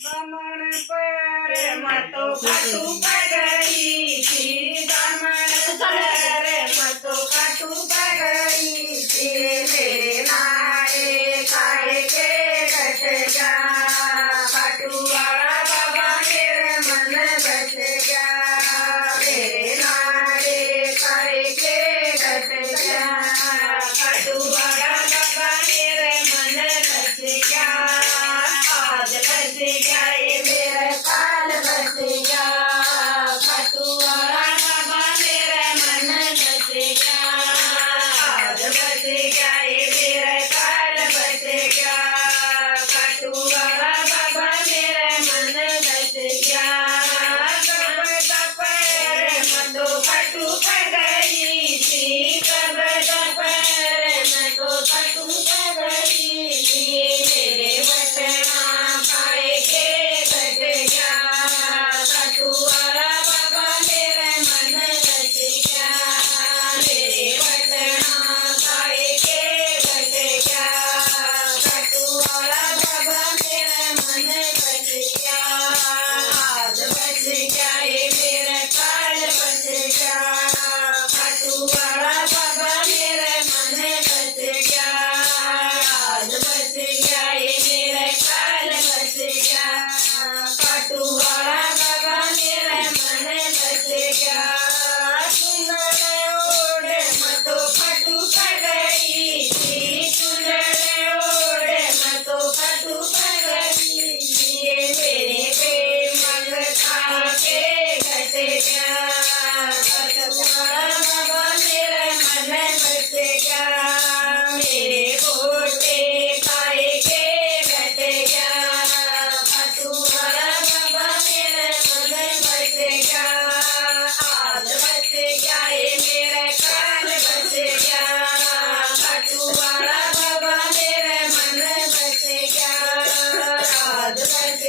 दमन पर मतो खाटू पगड़ी थी, दमन पर मतो खाटू पगड़ी थी। मेरे नारे काहे के घट गया, खाटू वाला बाबा मेरे मन बस गया। मेरे नारे काहे के घट गया, खाटू वाला बाबा मेरे मन बस गया। आज बस गया ये मेरे काल बस गया, खाटू वाला बाबा मेरे मन बस गया। आज बस गया ये मेरे काल बस गया, खाटू वाला बाबा मेरे मन बस गया। कब दोपहर में तो खाटू पगड़ी थी, कब दोपहर में तो खाटू पगड़ी थी। मेरे बटना पाए के घट गया, खाटू वाला बाबा मेरे मन बस गया। मेरे बटना पाए के घट गया, खाटू वाला बाबा मेरे मन बस गया। आज बस गया ये मेरे काल बस गया, खाटू वाला बाबा मेरे मन बस गया। आज बस गया ये मेरे काल बस गया, खाटू वाला बाबा मेरे मन बस गया। चुनरे ओढ़े मतो खाटू पगड़ी थी, चुनरे ओढ़े मतो खाटू पगड़ी थी। मेरे प्रेम खा के घट गया, खाटू वाला बाबा मेरे मन बस गया। मेरे गोटे खाए के घट गया, खाटू वाला बाबा मेरे मन बस गया। आज बस गया ये मेरे काल बस गया, खाटू वाला बाबा मेरे मन बस गया। आज बस